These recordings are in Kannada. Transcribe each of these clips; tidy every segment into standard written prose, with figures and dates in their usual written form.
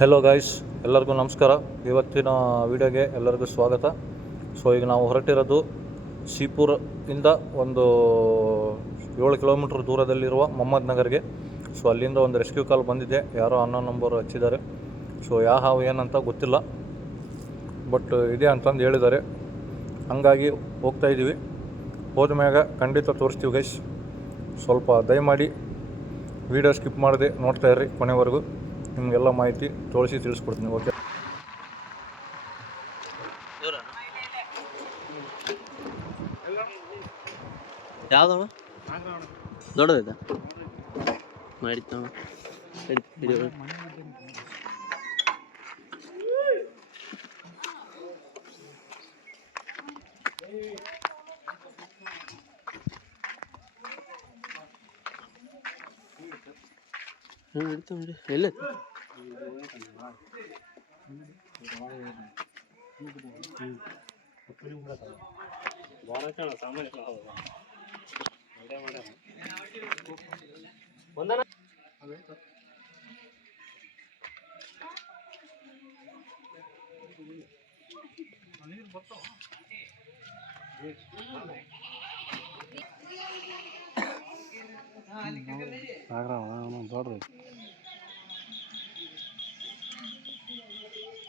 ಹೆಲೋ ಗೈಸ್, ಎಲ್ಲರಿಗೂ ನಮಸ್ಕಾರ. ಇವತ್ತಿನ ವಿಡಿಯೋಗೆ ಎಲ್ಲರಿಗೂ ಸ್ವಾಗತ. ಸೊ ಈಗ ನಾವು ಹೊರಟಿರೋದು ಸೀಪುರ್ ಇಂದ ಒಂದು 7 ಕಿಲೋಮೀಟ್ರ್ ದೂರದಲ್ಲಿರುವ ಮೊಹಮ್ಮದ್ ನಗರ್ಗೆ. ಸೊ ಅಲ್ಲಿಂದ ಒಂದು ರೆಸ್ಕ್ಯೂ ಕಾಲ್ ಬಂದಿದೆ, ಯಾರೋ ಅನ್ನೋ ನಂಬರ್ ಹಚ್ಚಿದ್ದಾರೆ. ಸೊ ಯಾವ ಏನಂತ ಗೊತ್ತಿಲ್ಲ, ಬಟ್ ಇದೆ ಅಂತಂದು ಹೇಳಿದ್ದಾರೆ. ಹಾಗಾಗಿ ಹೋಗ್ತಾಯಿದ್ದೀವಿ. ಹೋದ ಮ್ಯಾಗ ಖಂಡಿತ ತೋರಿಸ್ತೀವಿ ಗೈಸ್. ಸ್ವಲ್ಪ ದಯಮಾಡಿ ವಿಡಿಯೋ ಸ್ಕಿಪ್ ಮಾಡದೆ ನೋಡ್ತಾಯಿರ್ರಿ ಕೊನೆವರೆಗೂ. ನಿಮಗೆಲ್ಲ ಮಾಹಿತಿ ತಿಳಿಸ್ಕೊಡ್ತೀನಿ. ಓಕೆ, ಯಾವ್ದಣ್ಣ ದೊಡ್ಡದೈತೆ ಮಾಡಿತ್ತು ಹಿಡಿತು ನೋಡಿ ಎಲ್ಲೈತಿ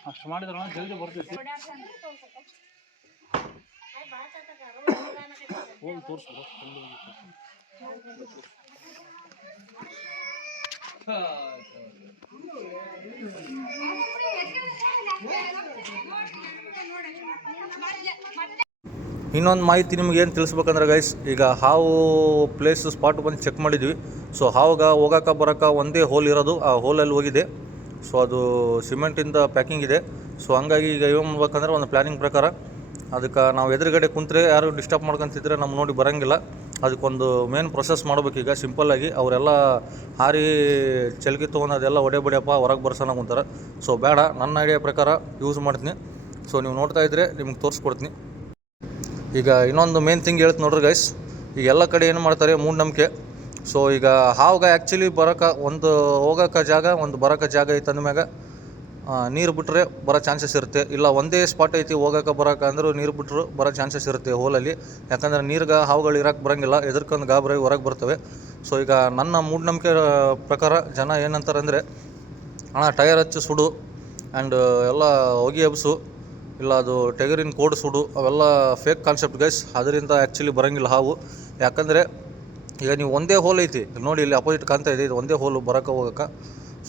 ಅಷ್ಟು ಮಾಡಿದ್ರೆ ಜಲ್ದಿ ಬರ್ತೈತಿ. ಹೋಗಿ ತೋರಿಸ್ಬೋದು. ಇನ್ನೊಂದು ಮಾಹಿತಿ ನಿಮ್ಗೆ ಏನು ತಿಳಿಸ್ಬೇಕಂದ್ರೆ ಗೈಸ್, ಈಗ ಹಾವು ಪ್ಲೇಸ್ ಸ್ಪಾಟ್ ಬಂದು ಚೆಕ್ ಮಾಡಿದ್ವಿ. ಸೊ ಹಾವಾಗ ಹೋಗೋಕೆ ಬರೋಕೆ ಒಂದೇ ಹೋಲ್ ಇರೋದು, ಆ ಹೋಲಲ್ಲಿ ಹೋಗಿದೆ. ಸೊ ಅದು ಸಿಮೆಂಟಿಂದ ಪ್ಯಾಕಿಂಗ್ ಇದೆ. ಸೊ ಹಂಗಾಗಿ ಈಗ ಏನು ಮಾಡ್ಬೇಕಂದ್ರೆ ಒಂದು ಪ್ಲ್ಯಾನಿಂಗ್ ಪ್ರಕಾರ ಅದಕ್ಕೆ ನಾವು ಎದುರುಗಡೆ ಕುಂತ್ರೆ ಯಾರು ಡಿಸ್ಟರ್ಬ್ ಮಾಡ್ಕೊತಿದ್ರೆ ನಮ್ಮ ನೋಡಿ ಬರೋಂಗಿಲ್ಲ. ಅದಕ್ಕೊಂದು ಮೇನ್ ಪ್ರೊಸೆಸ್ ಮಾಡ್ಬೇಕೀಗ ಸಿಂಪಲ್ಲಾಗಿ. ಅವರೆಲ್ಲ ಹಾರಿ ಚಲ್ಕಿ ತೊಗೊಂಡದೆಲ್ಲ ಹೊಡೆಯಪ್ಪ ಹೊರಗೆ ಬರ್ಸೋಣ ಕುಂತಾರೆ. ಸೊ ಬೇಡ, ನನ್ನ ಐಡಿಯಾ ಪ್ರಕಾರ ಯೂಸ್ ಮಾಡ್ತೀನಿ. ಸೊ ನೀವು ನೋಡ್ತಾ ಇದ್ದರೆ ನಿಮ್ಗೆ ತೋರಿಸ್ಕೊಡ್ತೀನಿ. ಈಗ ಇನ್ನೊಂದು ಮೇನ್ ಥಿಂಗ್ ಹೇಳ್ತೀನಿ ನೋಡ್ರಿ ಗೈಸ್. ಈಗ ಎಲ್ಲ ಕಡೆ ಏನು ಮಾಡ್ತಾರೆ, ಮೂಢನಂಬಿಕೆ. ಸೊ ಈಗ ಹಾವಾಗ ಆ್ಯಕ್ಚುಲಿ ಬರೋಕೆ ಒಂದು ಹೋಗೋಕೆ ಜಾಗ, ಒಂದು ಬರೋಕೆ ಜಾಗ ಐತೆ ಅಂದಮ್ಯಾಗ ನೀರು ಬಿಟ್ಟರೆ ಬರೋ ಚಾನ್ಸಸ್ ಇರುತ್ತೆ. ಇಲ್ಲ ಒಂದೇ ಸ್ಪಾಟ್ ಐತಿ ಹೋಗೋಕೆ ಬರೋಕೆ ಅಂದರೂ ನೀರು ಬಿಟ್ಟರು ಬರೋ ಚಾನ್ಸಸ್ ಇರುತ್ತೆ ಹೋಲಲ್ಲಿ. ಯಾಕಂದರೆ ನೀರಿಗೆ ಹಾವುಗಳು ಇರೋಕ್ಕೆ ಬರೋಂಗಿಲ್ಲ, ಎದುರ್ಕೊಂಡು ಗಾಬರಿ ಹೊರಗೆ ಬರ್ತವೆ. ಸೊ ಈಗ ನನ್ನ ಮೂಢನಂಬಿಕೆ ಪ್ರಕಾರ ಜನ ಏನಂತಾರೆ ಅಂದರೆ, ಅಣ್ಣ ಟೈರ್ ಹಚ್ಚಿ ಸುಡು ಆ್ಯಂಡ್ ಎಲ್ಲ ಹೊಗೆ ಎಬ್ಸು, ಇಲ್ಲ ಅದು ಟೆಗರಿನ ಕೋಡ್ ಸುಡು, ಅವೆಲ್ಲ ಫೇಕ್ ಕಾನ್ಸೆಪ್ಟ್ ಗೈಸ್. ಅದರಿಂದ ಆ್ಯಕ್ಚುಲಿ ಬರೋಂಗಿಲ್ಲ ಹಾವು. ಯಾಕಂದರೆ ಈಗ ನೀವು ಒಂದೇ ಹೋಲ್ ಐತಿ ನೋಡಿ, ಇಲ್ಲಿ ಅಪೋಸಿಟ್ ಕಾಣ್ತಾ ಇದೆ, ಇದು ಒಂದೇ ಹೋಲು ಬರೋಕೆ ಹೋಗೋಕೆ.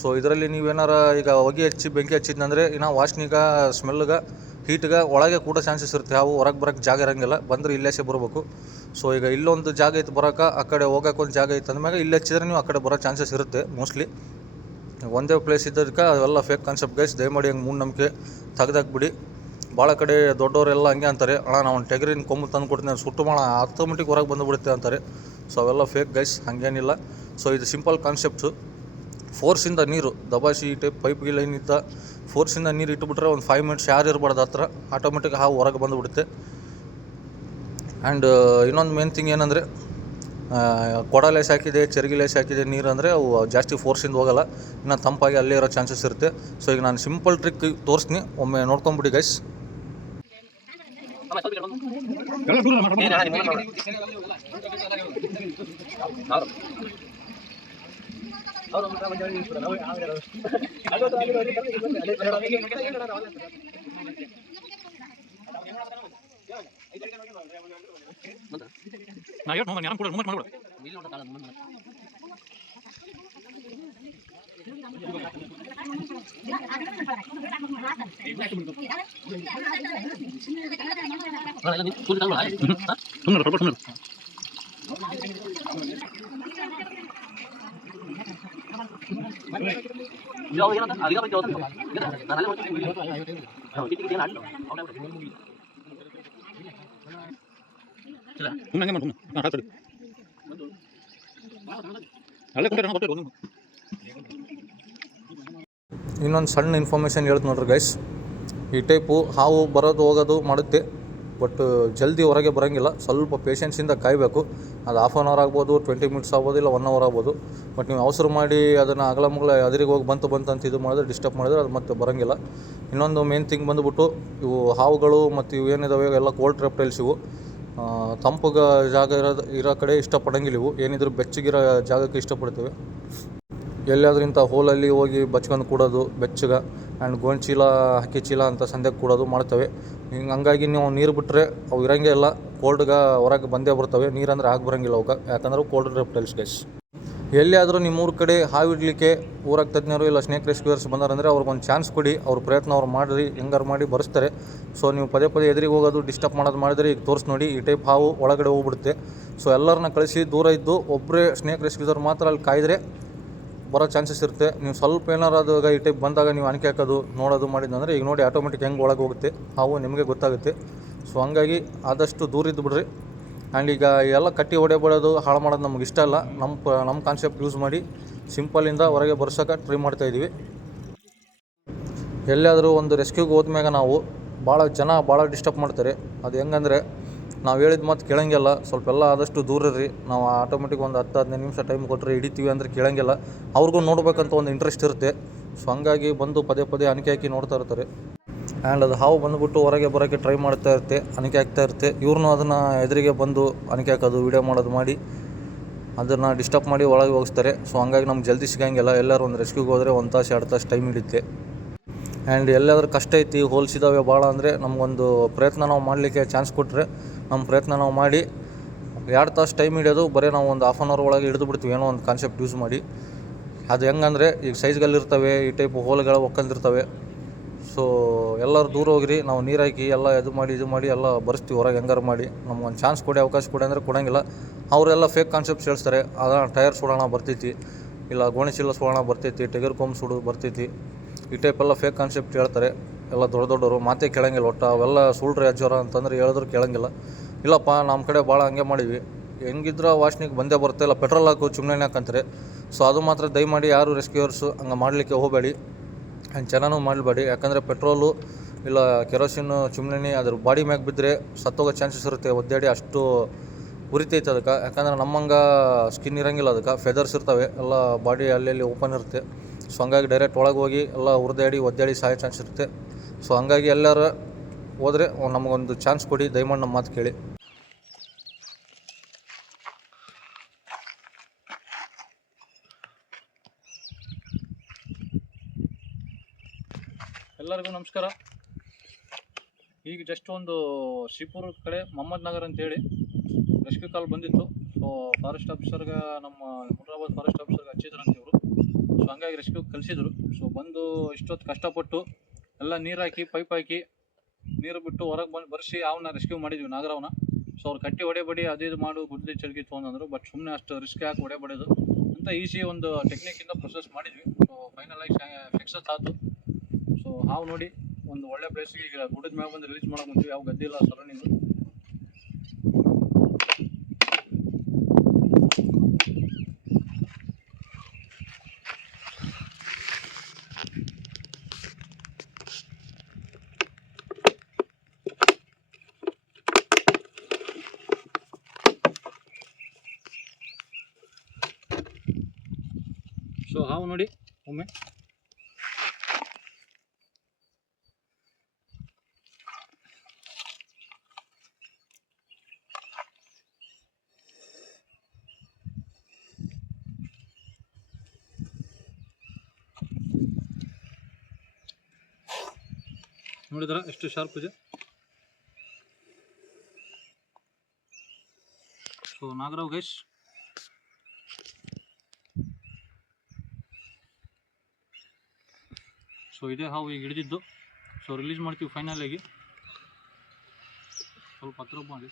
ಸೊ ಇದರಲ್ಲಿ ನೀವೇನಾರ ಈಗ ಹೊಗೆ ಹಚ್ಚಿ ಬೆಂಕಿ ಹಚ್ಚಿದ್ನಂದರೆ ಇನ್ನು ವಾಸನೆಗೆ, ಸ್ಮೆಲ್ಗೆ, ಹೀಟ್ಗೆ ಒಳಗೆ ಕೂಡ ಚಾನ್ಸಸ್ ಇರುತ್ತೆ. ಹಾವು ಹೊರಗೆ ಬರೋಕ್ಕೆ ಜಾಗ ಇರೋಂಗಿಲ್ಲ, ಬಂದರೆ ಇಲ್ಲೇಸೆ ಬರಬೇಕು. ಸೊ ಈಗ ಇಲ್ಲೊಂದು ಜಾಗ ಐತೆ ಬರೋಕೆ, ಆ ಕಡೆ ಹೋಗೋಕೆ ಒಂದು ಜಾಗ ಐತೆ ಅಂದಮ್ಯಾಗ ಇಲ್ಲಿ ಹಚ್ಚಿದ್ರೆ ನೀವು ಆ ಕಡೆ ಬರೋ ಚಾನ್ಸಸ್ ಇರುತ್ತೆ ಮೋಸ್ಟ್ಲಿ. ಒಂದೇ ಪ್ಲೇಸ್ ಇದ್ದದಕ್ಕೆ ಅವೆಲ್ಲ ಫೇಕ್ ಕಾನ್ಸೆಪ್ಟ್ ಗೈಸ್. ದಯಮಾಡಿ ಹಂಗೆ ಮೂಢನಂಬಿಕೆ ತೆಗ್ದಾಕ್ಬಿಡಿ. ಭಾಳ ಕಡೆ ದೊಡ್ಡವರೆಲ್ಲ ಹಂಗೆ ಅಂತಾರೆ, ಅಣ್ಣ ನಾವು ಒಂದು ಟೆಗರಿನ ಕೊಂಬು ತಂದು ಕೊಡ್ತೀನಿ, ಸುಟ್ಟು ಮಾಡ ಆಟೋಮೆಟಿಕ್ ಹೊರಗೆ ಬಂದುಬಿಡುತ್ತೆ ಅಂತಾರೆ. ಸೊ ಅವೆಲ್ಲ ಫೇಕ್ ಗೈಸ್, ಹಾಗೇನಿಲ್ಲ. ಸೊ ಇದು ಸಿಂಪಲ್ ಕಾನ್ಸೆಪ್ಟ್ಸು. ಫೋರ್ಸಿಂದ ನೀರು ದಬಾಸಿ ಟೈಪ್ ಪೈಪ್ಗೆ ಲೈನಿಂದ ಫೋರ್ಸಿಂದ ನೀರು ಇಟ್ಬಿಟ್ರೆ ಒಂದು 5 ಮಿನಿಟ್ಸ್ ಯಾರು ಇರಬಾರ್ದು ಹತ್ರ, ಆಟೋಮೆಟಿಕ್ ಹಾವು ಹೊರಗೆ ಬಂದುಬಿಡುತ್ತೆ. ಆ್ಯಂಡ್ ಇನ್ನೊಂದು ಮೇನ್ ಥಿಂಗ್ ಏನಂದರೆ, ಕೊಡ ಲೇಸ್ ಹಾಕಿದೆ, ಚರ್ಗಿ ಲೇಸ್ ಹಾಕಿದೆ ನೀರು ಅಂದರೆ ಅವು ಜಾಸ್ತಿ ಫೋರ್ಸಿಂದ ಹೋಗೋಲ್ಲ, ಇನ್ನು ತಂಪಾಗಿ ಅಲ್ಲೇ ಇರೋ ಚಾನ್ಸಸ್ ಇರುತ್ತೆ. ಸೊ ಈಗ ನಾನು ಸಿಂಪಲ್ ಟ್ರಿಕ್ ತೋರಿಸ್ತೀನಿ, ಒಮ್ಮೆ ನೋಡ್ಕೊಂಬಿಡಿ ಗೈಸ್. ಇನ್ನೊಂದು ಸಣ್ಣ ಇನ್ಫಾರ್ಮೇಷನ್ ಹೇಳ್ತು ನೋಡ್ರಿ ಗೈಸ್. ಈ ಟೈಪು ಹಾವು ಬರೋದು ಹೋಗೋದು ಮಾಡುತ್ತೆ. ಬಟ್ ಜಲ್ದಿ ಹೊರಗೆ ಬರೋಂಗಿಲ್ಲ, ಸ್ವಲ್ಪ ಪೇಷನ್ಸಿಂದ ಕಾಯಬೇಕು. ಅದು ಹಾಫ್ ಆನ್ ಅವರ್ ಆಗ್ಬೋದು, 20 ಮಿನಿಟ್ಸ್ ಆಗ್ಬೋದು, ಇಲ್ಲ 1 ಅವರ್ ಆಗ್ಬೋದು. ಬಟ್ ನೀವು ಅವಸರ ಮಾಡಿ ಅದನ್ನು ಅಗಲ ಮುಗಲ ಎದುರಿಗೆ ಹೋಗಿ ಬಂತು ಅಂತ ಇದು ಮಾಡಿದ್ರೆ, ಡಿಸ್ಟರ್ಬ್ ಮಾಡಿದ್ರೆ ಅದು ಮತ್ತೆ ಬರೋಂಗಿಲ್ಲ. ಇನ್ನೊಂದು ಮೇನ್ ಥಿಂಗ್ ಬಂದುಬಿಟ್ಟು, ಇವು ಹಾವುಗಳು ಮತ್ತು ಇವು ಏನಿದಾವೆ ಎಲ್ಲ ಕೋಲ್ಡ್ ರೆಪ್ಟೈಲ್ಸ್ ಇವು. ತಂಪುಗ ಜಾಗ ಇರೋ ಕಡೆ ಇಷ್ಟಪಡೋಂಗಿಲ್ಲ ಇವು. ಏನಿದ್ರು ಬೆಚ್ಚಗಿರೋ ಜಾಗಕ್ಕೆ ಇಷ್ಟಪಡ್ತೇವೆ. ಎಲ್ಲಿಯಾದ್ರೂ ಇಂಥ ಹೋಲಲ್ಲಿ ಹೋಗಿ ಬಚ್ಕೊಂಡು ಕೂಡೋದು ಬೆಚ್ಚಗೆ, ಆ್ಯಂಡ್ ಗೋಣಿ ಚೀಲ ಅಕ್ಕಿ ಚೀಲ ಅಂತ ಸಂಧ್ಯಾಗೆ ಕೂಡೋದು ಮಾಡ್ತವೆ. ಹಂಗಾಗಿ ನೀವು ನೀರು ಬಿಟ್ಟರೆ ಅವು ಇರೋಂಗೆ ಇಲ್ಲ, ಕೋಲ್ಡ್ಗೆ ಹೊರಗೆ ಬಂದೇ ಬರ್ತವೆ. ನೀರಂದರೆ ಆಗಿ ಬರೋಂಗಿಲ್ಲ ಅವಕ್ಕೆ, ಯಾಕಂದ್ರೆ ಕೋಲ್ಡ್ ರೆಪ್ಟೈಲ್ಸ್ ಗೈಸ್. ಎಲ್ಲಿಯಾದರೂ ನಿಮ್ಮೂರ ಕಡೆ ಹಾವು ಇಡಲಿಕ್ಕೆ ಊರಾಗ ತಜ್ಞರು ಇಲ್ಲ ಸ್ನೇಕ್ ರೆಸ್ಕ್ಯೂಯರ್ಸ್ ಬಂದಾರಂದರೆ ಅವ್ರಿಗೊಂದು ಚಾನ್ಸ್ ಕೊಡಿ. ಅವ್ರ ಪ್ರಯತ್ನ ಅವ್ರು ಮಾಡಿರಿ, ಹೆಂಗಾರು ಮಾಡಿ ಬರ್ಸ್ತಾರೆ. ಸೊ ನೀವು ಪದೇ ಪದೇ ಎದುರಿಗೆ ಹೋಗೋದು ಡಿಸ್ಟರ್ಬ್ ಮಾಡೋದು ಮಾಡಿದರೆ, ಈಗ ತೋರಿಸಿ ನೋಡಿ, ಈ ಟೈಪ್ ಹಾವು ಒಳಗಡೆ ಹೋಗ್ಬಿಡುತ್ತೆ. ಸೊ ಎಲ್ಲರನ್ನ ಕಳಿಸಿ ದೂರ ಇದ್ದು ಒಬ್ಬರೇ ಸ್ನೇಕ್ ರೆಸ್ಕ್ಯೂಸರ್ ಮಾತ್ರ ಅಲ್ಲಿ ಕಾಯ್ದರೆ ಬರೋ ಚಾನ್ಸಸ್ ಇರುತ್ತೆ. ನೀವು ಸ್ವಲ್ಪ ಏನಾರು ಅದಾಗ ಈ ಟೈಪ್ ಬಂದಾಗ ನೀವು ಅನಿಕೆ ಹಾಕೋದು ನೋಡೋದು ಮಾಡಿದ್ದಂದರೆ, ಈಗ ನೋಡಿ ಆಟೋಮೆಟಿಕ್ ಹೆಂಗೆ ಒಳಗೆ ಹೋಗುತ್ತೆ ಹಾವು ನಿಮಗೆ ಗೊತ್ತಾಗುತ್ತೆ. ಸೊ ಹಂಗಾಗಿ ಆದಷ್ಟು ದೂರ ಇದ್ದು ಬಿಡ್ರಿ. ಆ್ಯಂಡ್ ಈಗ ಎಲ್ಲ ಕಟ್ಟಿ ಹೊಡೆಯಬಾಡೋದು ಹಾಳು ಮಾಡೋದು ನಮ್ಗೆ ಇಷ್ಟ ಅಲ್ಲ. ನಮ್ಮ ಕಾನ್ಸೆಪ್ಟ್ ಯೂಸ್ ಮಾಡಿ ಸಿಂಪಲಿಂದ ಹೊರಗೆ ಬರ್ಸೋಕೆ ಟ್ರೈ ಮಾಡ್ತಾಯಿದ್ದೀವಿ. ಎಲ್ಲಾದರೂ ಒಂದು ರೆಸ್ಕ್ಯೂಗೆ ಹೋದ್ಮ್ಯಾಗ ನಾವು ಭಾಳ ಡಿಸ್ಟರ್ಬ್ ಮಾಡ್ತಾರೆ. ಅದು ಹೆಂಗಂದರೆ, ನಾವು ಹೇಳಿದ ಮಾತು ಕೇಳೋಂಗಿಲ್ಲ. ಸ್ವಲ್ಪ ಎಲ್ಲ ಆದಷ್ಟು ದೂರ ಇರ್ರಿ. ನಾವು ಆಟೋಮೆಟಿಕ್ ಒಂದು 10-15 ನಿಮಿಷ ಟೈಮ್ ಕೊಟ್ಟರೆ ಹಿಡಿತೀವಿ ಅಂದರೆ ಕೇಳೋಂಗಿಲ್ಲ. ಅವ್ರಿಗೂ ನೋಡ್ಬೇಕಂತ ಒಂದು ಇಂಟ್ರೆಸ್ಟ್ ಇರುತ್ತೆ. ಸೊ ಹಂಗಾಗಿ ಬಂದು ಪದೇ ಪದೇ ಅನಿಕೆ ಹಾಕಿ ನೋಡ್ತಾ ಇರ್ತಾರೆ. ಆ್ಯಂಡ್ ಅದು ಹಾವು ಬಂದುಬಿಟ್ಟು ಹೊರಗೆ ಬರೋಕ್ಕೆ ಟ್ರೈ ಮಾಡ್ತಾ ಇರುತ್ತೆ, ಅನಿಕೆ ಹಾಕ್ತಾ ಇರುತ್ತೆ. ಇವ್ರನ್ನೂ ಅದನ್ನು ಎದುರಿಗೆ ಬಂದು ಅನಿಕೆ ಹಾಕೋದು, ವೀಡಿಯೋ ಮಾಡೋದು ಮಾಡಿ ಅದನ್ನು ಡಿಸ್ಟರ್ಬ್ ಮಾಡಿ ಒಳಗೆ ಹೋಗಿಸ್ತಾರೆ. ಸೊ ಹಂಗಾಗಿ ನಮ್ಗೆ ಜಲ್ದಿ ಸಿಗೋಂಗಿಲ್ಲ. ಎಲ್ಲರೂ ಒಂದು ರೆಸ್ಕ್ಯೂಗೆ ಹೋದರೆ 1 ತಾಸು 2 ತಾಸು ಟೈಮ್ ಹಿಡಿಯುತ್ತೆ. ಆ್ಯಂಡ್ ಎಲ್ಲಾದ್ರೂ ಕಷ್ಟ ಐತಿ, ಹೋಲ್ಸಿದಾವೆ ಭಾಳ ಅಂದರೆ, ನಮಗೊಂದು ಪ್ರಯತ್ನ ನಾವು ಮಾಡಲಿಕ್ಕೆ ಚಾನ್ಸ್ ಕೊಟ್ಟರೆ ನಮ್ಮ ಪ್ರಯತ್ನ ನಾವು ಮಾಡಿ 2 ತಾಸು ಟೈಮ್ ಹಿಡಿಯೋದು ಬರೀ ನಾವು ಒಂದು ಹಾಫ್ ಆನ್ ಅವರ್ ಒಳಗೆ ಹಿಡಿದು ಬಿಡ್ತೀವಿ, ಏನೋ ಒಂದು ಕಾನ್ಸೆಪ್ಟ್ ಯೂಸ್ ಮಾಡಿ. ಅದು ಹೆಂಗಂದರೆ, ಈಗ ಸೈಜ್ಗಳಿರ್ತವೆ, ಈ ಟೈಪ್ ಹೋಲ್ಗಳು ಒಕ್ಕಂದಿರ್ತವೆ. ಸೊ ಎಲ್ಲರೂ ದೂರ ಹೋಗಿರಿ, ನಾವು ನೀರು ಹಾಕಿ ಎಲ್ಲ ಇದು ಮಾಡಿ ಎಲ್ಲ ಬರ್ಸ್ತೀವಿ ಹೊರಗೆ ಹೆಂಗಾರು ಮಾಡಿ. ನಮ್ಗೊಂದು ಚಾನ್ಸ್ ಕೊಡಿ, ಅವಕಾಶ ಕೊಡಿ ಅಂದರೆ ಕೊಡೋಂಗಿಲ್ಲ. ಅವರೆಲ್ಲ ಫೇಕ್ ಕಾನ್ಸೆಪ್ಟ್ಸ್ ಹೇಳ್ತಾರೆ. ಅದನ್ನು ಟೈರ್ ಸುಡೋಣ ಬರ್ತೈತಿ, ಇಲ್ಲ ಗೋಣಿ ಚೀಲ ಸುಡೋಣ ಬರ್ತೈತಿ, ಟಗರ್ ಕೊಂಬ್ ಸುಡು ಬರ್ತೈತಿ, ಈ ಟೈಪೆಲ್ಲ ಫೇಕ್ ಕಾನ್ಸೆಪ್ಟ್ ಹೇಳ್ತಾರೆ. ಎಲ್ಲ ದೊಡ್ಡವರು ಮಾತೇ ಕೇಳೋಂಗಿಲ್ಲ. ಒಟ್ಟು ಅವೆಲ್ಲ ಸುಳ್ಳ್ರಿ ಅಜ್ಜೋರ ಅಂತಂದ್ರೆ ಹೇಳಿದ್ರು ಕೇಳೋಂಗಿಲ್ಲ. ಇಲ್ಲಪ್ಪ ನಮ್ಮ ಕಡೆ ಭಾಳ ಹಂಗೆ ಮಾಡೀವಿ, ಹೆಂಗಿದ್ರೆ ವಾಸನೆಗೆ ಬಂದೇ ಬರುತ್ತೆ, ಇಲ್ಲ ಪೆಟ್ರೋಲ್ ಹಾಕು ಚಿಮ್ನೆಣ್ಣೆ ಹಾಕಂತಾರೆ. ಸೊ ಅದು ಮಾತ್ರ ದಯಮಾಡಿ ಯಾರು ರೆಸ್ಕ್ಯೂಯರ್ಸು ಹಂಗೆ ಮಾಡಲಿಕ್ಕೆ ಹೋಗಬೇಡಿ, ಆ್ಯಂಡ್ ಚೆನ್ನಾಗೂ ಮಾಡಬೇಡಿ. ಯಾಕಂದರೆ ಪೆಟ್ರೋಲು ಇಲ್ಲ ಕೆರೋಸಿನ್ ಚಿಮ್ನೆಣ್ಣೆ ಅದ್ರ ಬಾಡಿ ಮ್ಯಾಗ ಬಿದ್ದರೆ ಸತ್ತೋಗೋ ಚಾನ್ಸಸ್ ಇರುತ್ತೆ. ಒದ್ದಾಡಿ ಅಷ್ಟು ಉರಿತೈತೆ ಅದಕ್ಕೆ. ಯಾಕಂದ್ರೆ ನಮ್ಮಂಗೆ ಸ್ಕಿನ್ ಇರೋಂಗಿಲ್ಲ, ಅದಕ್ಕೆ ಫೆದರ್ಸ್ ಇರ್ತವೆ, ಎಲ್ಲ ಬಾಡಿ ಅಲ್ಲಿ ಓಪನ್ ಇರುತ್ತೆ. ಸೊ ಹಂಗಾಗಿ ಡೈರೆಕ್ಟ್ ಒಳಗೆ ಹೋಗಿ ಎಲ್ಲ ಒದ್ದಾಡಿ ಸಾಯೋ ಚಾನ್ಸ್ ಇರುತ್ತೆ. ಸೊ ಹಂಗಾಗಿ ಎಲ್ಲರೂ ಹೋದರೆ ನಮಗೊಂದು ಚಾನ್ಸ್ ಕೊಡಿ, ದಯಮಾಡಿ ನಮ್ಮ ಮಾತು ಕೇಳಿ. ಎಲ್ಲರಿಗೂ ನಮಸ್ಕಾರ. ಈಗ ಜಸ್ಟ್ ಒಂದು ಶಿಪುರ ಕಡೆ ಮೊಹಮ್ಮದ್ ನಗರ್ ಅಂತೇಳಿ ರೆಸ್ಕ್ಯೂ ಕಾಲ್ ಬಂದಿತ್ತು. ಸೊ ಫಾರೆಸ್ಟ್ ಆಫೀಸರ್ಗೆ, ನಮ್ಮ ಮುನ್ರಾಬಾದ್ ಫಾರೆಸ್ಟ್ ಆಫೀಸರ್ಗೆ ಹಚ್ಚಿದ್ರಂತ ಇವರು. ಸೊ ಹಂಗಾಗಿ ರೆಸ್ಕ್ಯೂ ಕಳಿಸಿದ್ರು. ಸೊ ಬಂದು ಇಷ್ಟೊತ್ತು ಕಷ್ಟಪಟ್ಟು ಎಲ್ಲ ನೀರು ಹಾಕಿ ಪೈಪ್ ಹಾಕಿ ನೀರು ಬಿಟ್ಟು ಹೊರಗೆ ಬಂದು ಬರ್ಸಿ ಅವನ್ನ ರೆಸ್ಕ್ಯೂ ಮಾಡಿದ್ವಿ, ನಾಗರವನ್ನ. ಸೊ ಅವ್ರು ಕಟ್ಟಿ ಹೊಡೆಯಬೇಡಿ, ಅದು ಇದು ಮಾಡು, ಗುಡ್ಡಿ ಚರ್ಗಿ ತೊಗೊಂಡ್ರು. ಬಟ್ ಸುಮ್ಮನೆ ಅಷ್ಟು ರಿಸ್ಕ್ ಹಾಕಿ ಹೊಡೆಯಬಾರ್ದು ಅಂತ ಈಸಿ ಒಂದು ಟೆಕ್ನಿಕಿಂದ ಪ್ರೊಸೆಸ್ ಮಾಡಿದ್ವಿ. ಸೊ ಫೈನಲಾಗಿ ಸಕ್ಸಸ್ ಆಯಿತು. ಸೊ ಹಾವು ನೋಡಿ ಒಂದು ಒಳ್ಳೆ ಪ್ಲೇಸಿಗೆ ಈಗ ಗುಡ್ಡದ ಮ್ಯಾಗ ಬಂದು ರಿಲೀಸ್ ಮಾಡೋಕೆ ಬಂತೀವಿ. ಯಾವ ಗದ್ದಿಲ್ಲ ಸರೌಂಡಿಂಗು. ಸೊ ಹಾವು ನೋಡಿ ಒಮ್ಮೆ ನೋಡಿದ್ರ ಎಷ್ಟು ಶಾರ್ಪ್ ಇದೆ. ಸೊ ನಾಗರಾವ್ ಗೈಸ್, ಸೊ ಇದೇ ಹಾವು ಈಗ ಹಿಡಿದಿದ್ದು. ಸೊ ರಿಲೀಸ್ ಮಾಡ್ತೀವಿ ಫೈನಲ್ ಆಗಿ. ಸ್ವಲ್ಪ ಹತ್ರ ಮಾಡಿ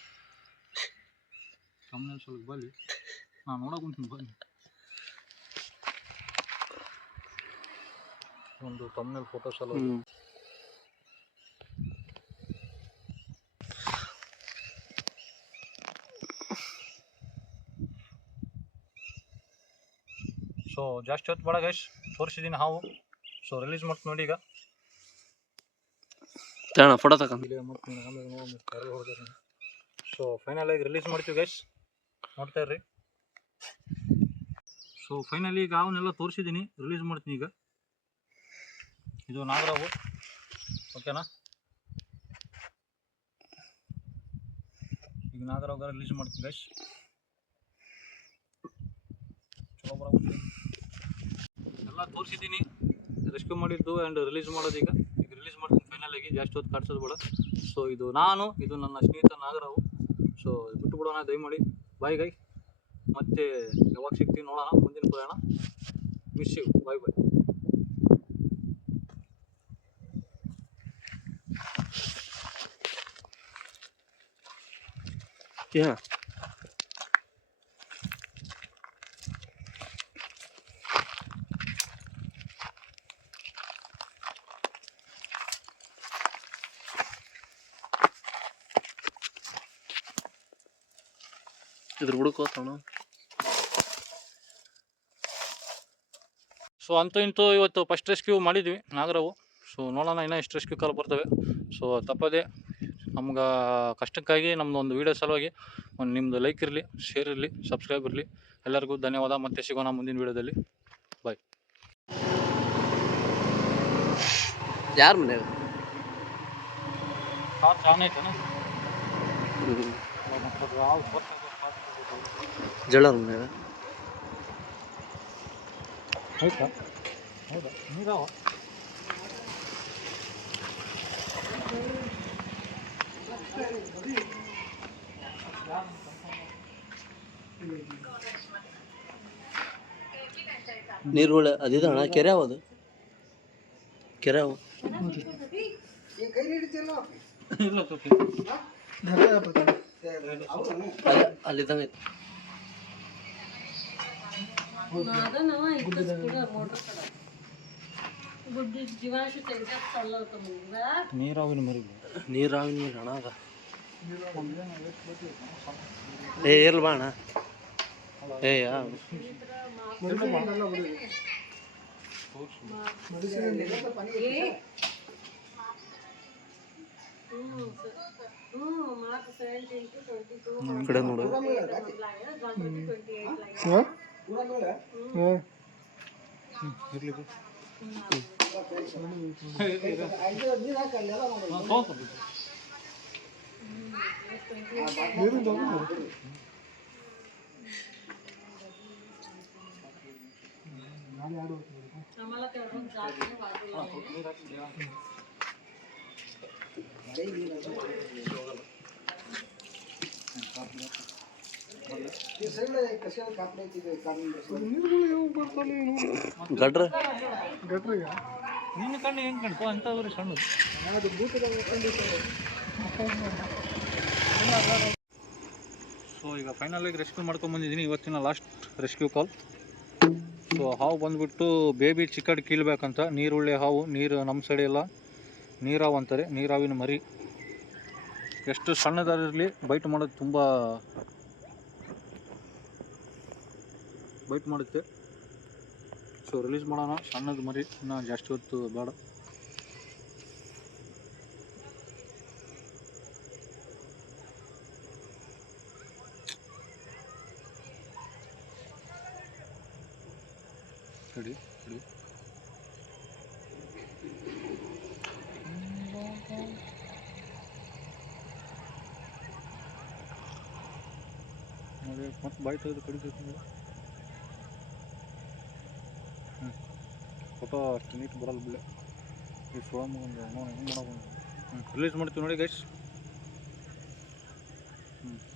ಕಮ್ಮಿ ಸ್ವಲ್ಪ ಬಲ್ಲಿ, ನಾನು ನೋಡೋಕೆ ಕುಂತೀನಿ ಬನ್ನಿ. ಒಂದು ತಮ್ಮನೇಲಿ ಫೋಟೋಸ್ ಎಲ್ಲ ಸೊ ಜಾಸ್ತಿ ಹೊತ್ತು ಬೇಡ ಗೈಸ್, ತೋರಿಸಿದ್ದೀನಿ ಹಾವು. ಸೊ ರಿಲೀಸ್ ಮಾಡ್ತೀನಿ ನೋಡಿ ಈಗ. ತಗೋಣ ಫೋಟೋ ತಗೊಂಡು. ಸೊ ಫೈನಲ್ ಆಗಿ ರಿಲೀಸ್ ಮಾಡ್ತೀವಿ ಗೈಸ್, ನೋಡ್ತಾ ಇರ್ರಿ. ಸೊ ಫೈನಲಿ ಈಗ ಅವನ್ನೆಲ್ಲ ತೋರಿಸಿದ್ದೀನಿ, ರಿಲೀಸ್ ಮಾಡ್ತೀನಿ ಈಗ. ಇದು ನಾಗರಾವು, ಓಕೆನಾ? ಈಗ ನಾಗರಾವ್ಗ ರಿಲೀಸ್ ಮಾಡ್ತೀನಿ ಗೈಸ್. ಚಲೋ ಬರ ಎಲ್ಲ ತೋರಿಸಿದ್ದೀನಿ, ರೆಸ್ಕ್ಯೂ ಮಾಡಿದ್ದು ಆ್ಯಂಡ್ ರಿಲೀಸ್ ಮಾಡೋದು. ಈಗ ರಿಲೀಸ್ ಮಾಡ್ತೀನಿ ಫೈನಲ್ ಆಗಿ, ಜಾಸ್ತಿ ಹೊತ್ತು ಕಾಡ್ಸೋದು ಬೇಡ. ಸೊ ಇದು ನಾನು, ಇದು ನನ್ನ ಸ್ನೇಹಿತ ನಾಗರಾವು. ಸೊ ಬಿಟ್ಟು ಬಿಡೋಣ ದಯಮಾಡಿ. ಬಾಯ್ ಗೈ, ಮತ್ತೆ ಯಾವಾಗ ಸಿಗ್ತೀವಿ ನೋಡೋಣ ಮುಂದಿನ ಪ್ರಯಾಣ. Miss you, bye bye. Yeah. ಇದ್ರ ಹುಡುಕೋತಣ. ಸೊ ಅಂತೂ ಇಂತೂ ಇವತ್ತು ಫಸ್ಟ್ ರೆಸ್ಕ್ಯೂ ಮಾಡಿದ್ವಿ ನಾಗರಾವು. ಸೊ ನೋಡೋಣ ಇನ್ನೂ ಎಷ್ಟು ರೆಸ್ಕ್ಯೂ ಕಾಲ್ ಬರ್ತವೆ. ಸೊ ತಪ್ಪದೆ ನಮ್ಗೆ ಕಷ್ಟಕ್ಕಾಗಿ ನಮ್ಮದು ಒಂದು ವೀಡಿಯೋ ಸಲುವಾಗಿ ಒಂದು ನಿಮ್ಮದು ಲೈಕ್ ಇರಲಿ, ಶೇರ್ ಇರಲಿ, ಸಬ್ಸ್ಕ್ರೈಬ್ ಇರಲಿ. ಎಲ್ಲರಿಗೂ ಧನ್ಯವಾದ. ಮತ್ತೆ ಸಿಗೋಣ ಮುಂದಿನ ವೀಡಿಯೋದಲ್ಲಿ. ಬಾಯ್. ಯಾರ ಮನ್ಯಾಗ ಜಳರ ಮನ್ಯಾಗ ಆಯ್ತಾ? ಹೌದಾ? ನೀರಾವ ನೀರುಳ್ಳೆ ಅದಿದಣ್ಣ, ಕೆರೆ ಯಾವುದು? ಕೆರೆ ಯಾವ ಅಲ್ಲಿದ್ದಂಗೆ ಐತಿ. ನೀರಾವಿನ ಮರಿ, ನೀರಾವಿನ ಮರಿ ಅಣ್ಣ ಅದ. ಏ ಇರ್ಲಿ ಬಾ ಅಣ್ಣ. ಏ ಕಡೆ ನೋಡು. ಗಟ್ರ ನಿನ್ನ ಕಣ್ಣು ಹೆಂಗೆ ಕಣ್ತು ಅಂತವ್ರಿ ಸಣ್ಣ. ಸೊ ಈಗ ಫೈನಲಾಗಿ ರೆಸ್ಕ್ಯೂ ಮಾಡ್ಕೊಂಬಂದಿದ್ದೀನಿ, ಇವತ್ತಿನ ಲಾಸ್ಟ್ ರೆಸ್ಕ್ಯೂ ಕಾಲ್. ಸೊ ಹಾವು ಬಂದುಬಿಟ್ಟು ಬೇಬಿ ಚಿಕ್ಕಡ್ ಕೀಳ್ಬೇಕಂತ. ನೀರುಳ್ಳೆ ಹಾವು, ನೀರು ನಮ್ಮ ಸೈಡ್ ಎಲ್ಲ ನೀರಾವು ಅಂತಾರೆ, ನೀರಾವಿನ ಮರಿ. ಎಷ್ಟು ಸಣ್ಣದಾಗಿರಲಿ ಬೈಟ್ ಮಾಡೋದು, ತುಂಬ ಬೈಟ್ ಮಾಡುತ್ತೆ. ಸೊ ರಿಲೀಸ್ ಮಾಡೋಣ, ಸಣ್ಣದು ಮರಿ, ಇನ್ನೂ ಜಾಸ್ತಿ ಹೊತ್ತು ಬೇಡ. ಸರಿ ಸರಿ ಅದೇ ಮತ್ತೆ ಬಾಯಿ ತೆಗೆದು ಕಡಿಬೇಕು. ಫೋಟೋ ಅಷ್ಟು ನೀಟ್ ಬರಲ್ಲ ಬಿಳೆ. ಈ ಸೋಮ್ ಒಂದು ನೋಡಿ ಹೆಂಗೆ ಮಾಡೋದು. ರಿಲೀಸ್ ಮಾಡ್ತೀವಿ ನೋಡಿ ಗೈಸ್.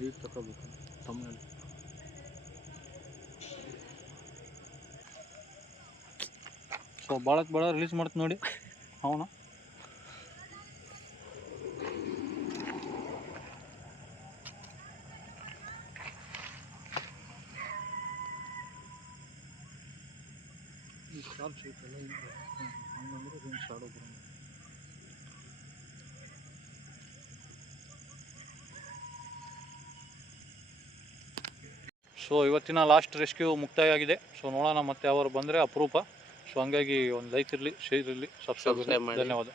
ಈಗ ತಗೋಬೇಕು ತಮ್ಮನಲ್ಲಿ. ಸೊ ಭಾಳಕ್ಕೆ ಭಾಳ ರಿಲೀಸ್ ಮಾಡ್ತೀನಿ ನೋಡಿ ಅವನ. ಚಾರ್ಜ್ ಐತಲ್ಲ ಹಂಗಂದ್ರೆ ಏನು ಶಾಡೋ ಬರೋಣ. ಸೊ ಇವತ್ತಿನ ಲಾಸ್ಟ್ ರೆಸ್ಕ್ಯೂ ಮುಕ್ತಾಯ ಆಗಿದೆ. ಸೊ ನೋಡೋಣ ಮತ್ತೆ ಅವರು ಬಂದರೆ ಅಪರೂಪ. ಸೊ ಹಂಗಾಗಿ ಒಂದು ಲೈಕ್ ಇರಲಿ, ಶೇರ್ ಇರಲಿ, ಸಬ್ಸ್ಕ್ರೈಬ್ ಇರಲಿ. ಧನ್ಯವಾದ.